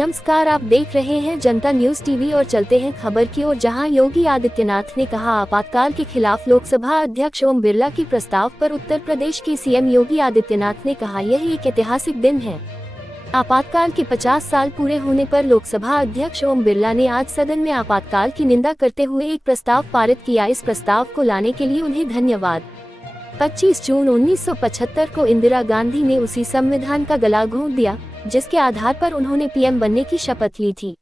नमस्कार, आप देख रहे हैं जनता न्यूज टीवी और चलते हैं खबर की ओर, जहां योगी आदित्यनाथ ने कहा आपातकाल के खिलाफ। लोकसभा अध्यक्ष ओम बिरला के प्रस्ताव पर उत्तर प्रदेश के सीएम योगी आदित्यनाथ ने कहा यह एक ऐतिहासिक दिन है। आपातकाल के 50 साल पूरे होने पर लोकसभा अध्यक्ष ओम बिरला ने आज सदन में आपातकाल की निंदा करते हुए एक प्रस्ताव पारित किया। इस प्रस्ताव को लाने के लिए उन्हें धन्यवाद। 25 जून 1975 को इंदिरा गांधी ने उसी संविधान का गला घोंट दिया जिसके आधार पर उन्होंने पीएम बनने की शपथ ली थी।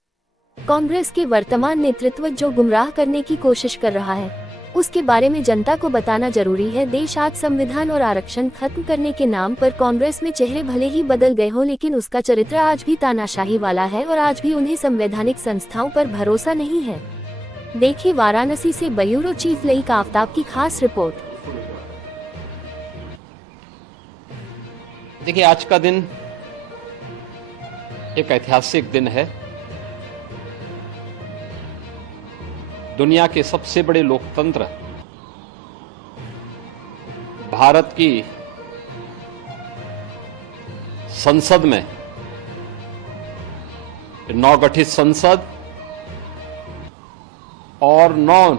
कांग्रेस के वर्तमान नेतृत्व जो गुमराह करने की कोशिश कर रहा है, उसके बारे में जनता को बताना जरूरी है। देश आज संविधान और आरक्षण खत्म करने के नाम पर कांग्रेस में चेहरे भले ही बदल गए हों, लेकिन उसका चरित्र आज भी तानाशाही वाला है और आज भी उन्हें संवैधानिक संस्थाओं पर भरोसा नहीं है। देखिए वाराणसी से ब्यूरो चीफ लईक आफ्ताब की खास रिपोर्ट। देखिए, आज का दिन एक ऐतिहासिक दिन है। दुनिया के सबसे बड़े लोकतंत्र भारत की संसद में, नवगठित संसद और नव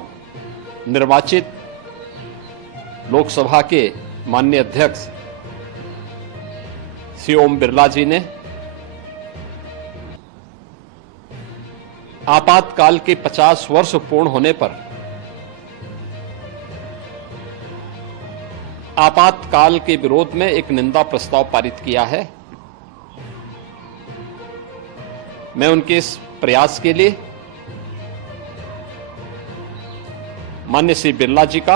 निर्वाचित लोकसभा के माननीय अध्यक्ष श्री ओम बिरला जी ने आपातकाल के 50 वर्ष पूर्ण होने पर आपातकाल के विरोध में एक निंदा प्रस्ताव पारित किया है। मैं उनके इस प्रयास के लिए माननीय श्री बिरला जी का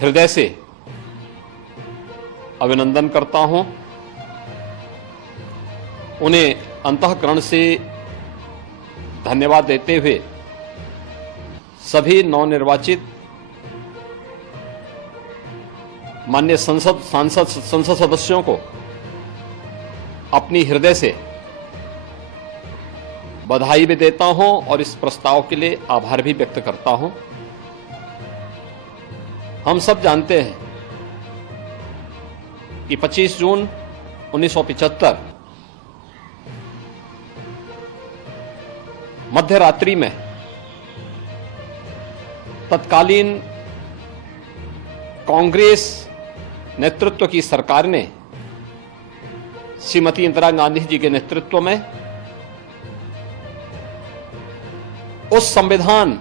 हृदय से अभिनंदन करता हूं। उन्हें अंतःकरण से धन्यवाद देते हुए सभी नवनिर्वाचित माननीय संसद सदस्यों को अपनी हृदय से बधाई भी देता हूं और इस प्रस्ताव के लिए आभार भी व्यक्त करता हूं। हम सब जानते हैं कि 25 जून 1975 मध्य रात्रि में तत्कालीन कांग्रेस नेतृत्व की सरकार ने श्रीमती इंदिरा गांधी जी के नेतृत्व में उस संविधान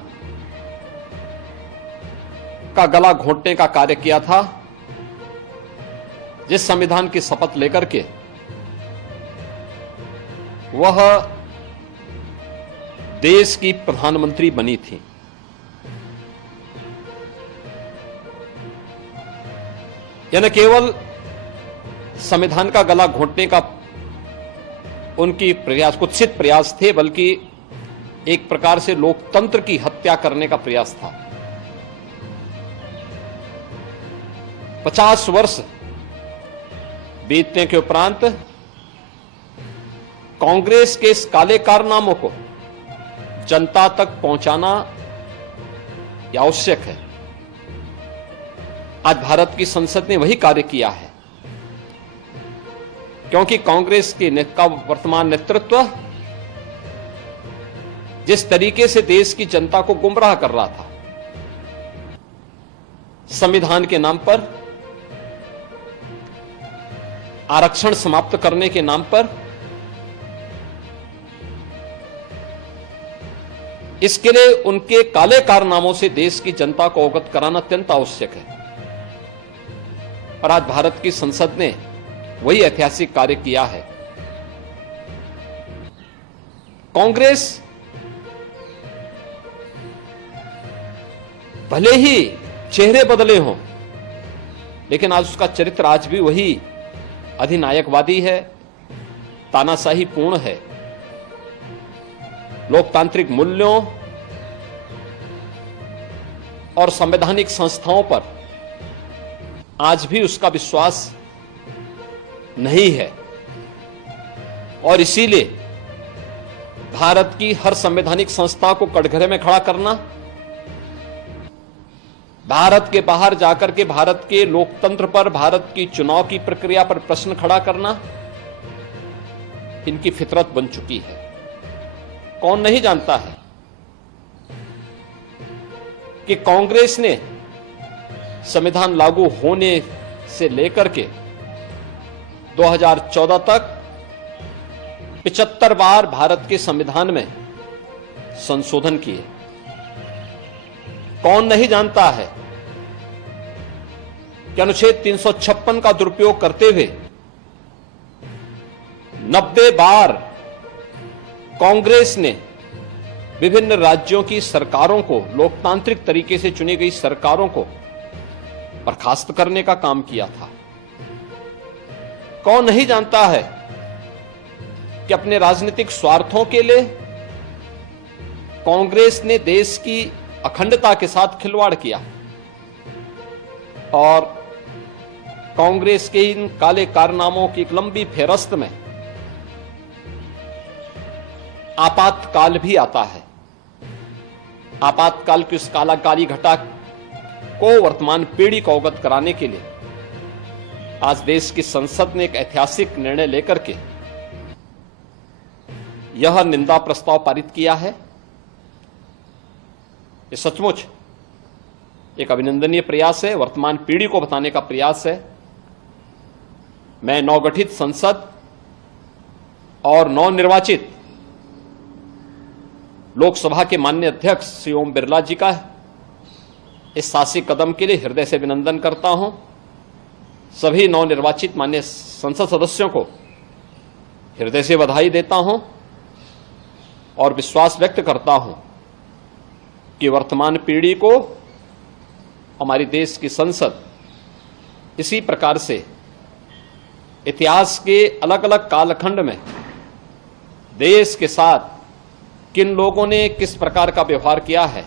का गला घोंटने का कार्य किया था, जिस संविधान की शपथ लेकर के वह देश की प्रधानमंत्री बनी थी। यह न केवल संविधान का गला घोंटने का उनकी कुत्सित प्रयास थे, बल्कि एक प्रकार से लोकतंत्र की हत्या करने का प्रयास था। 50 वर्ष बीतने के उपरांत कांग्रेस के इस काले कारनामों को जनता तक पहुंचाना आवश्यक है। आज भारत की संसद ने वही कार्य किया है, क्योंकि कांग्रेस के वर्तमान नेतृत्व जिस तरीके से देश की जनता को गुमराह कर रहा था, संविधान के नाम पर, आरक्षण समाप्त करने के नाम पर, इसके लिए उनके काले कारनामों से देश की जनता को अवगत कराना अत्यंत आवश्यक है। और आज भारत की संसद ने वही ऐतिहासिक कार्य किया है। कांग्रेस भले ही चेहरे बदले हों, लेकिन आज उसका चरित्र आज भी वही अधिनायकवादी है, तानाशाही पूर्ण है। लोकतांत्रिक मूल्यों और संवैधानिक संस्थाओं पर आज भी उसका विश्वास नहीं है, और इसीलिए भारत की हर संवैधानिक संस्था को कटघरे में खड़ा करना, भारत के बाहर जाकर के भारत के लोकतंत्र पर, भारत की चुनाव की प्रक्रिया पर प्रश्न खड़ा करना, इनकी फितरत बन चुकी है। कौन नहीं जानता है कि कांग्रेस ने संविधान लागू होने से लेकर के 2014 तक 75 बार भारत के संविधान में संशोधन किए। कौन नहीं जानता है कि अनुच्छेद 356 का दुरुपयोग करते हुए 90 बार कांग्रेस ने विभिन्न राज्यों की सरकारों को, लोकतांत्रिक तरीके से चुनी गई सरकारों को बर्खास्त करने का काम किया था। कौन नहीं जानता है कि अपने राजनीतिक स्वार्थों के लिए कांग्रेस ने देश की अखंडता के साथ खिलवाड़ किया और कांग्रेस के इन काले कारनामों की एक लंबी फेहरिस्त में आपातकाल भी आता है। आपातकाल की उस काली घटा को वर्तमान पीढ़ी को अवगत कराने के लिए आज देश की संसद ने एक ऐतिहासिक निर्णय लेकर के यह निंदा प्रस्ताव पारित किया है। ये सचमुच एक अभिनंदनीय प्रयास है, वर्तमान पीढ़ी को बताने का प्रयास है। मैं नवगठित संसद और नवनिर्वाचित लोकसभा के माननीय अध्यक्ष श्री ओम बिरला जी का इस साहसिक कदम के लिए हृदय से अभिनंदन करता हूं। सभी नवनिर्वाचित माननीय संसद सदस्यों को हृदय से बधाई देता हूं और विश्वास व्यक्त करता हूं कि वर्तमान पीढ़ी को हमारी देश की संसद इसी प्रकार से इतिहास के अलग अलग कालखंड में देश के साथ किन लोगों ने किस प्रकार का व्यवहार किया है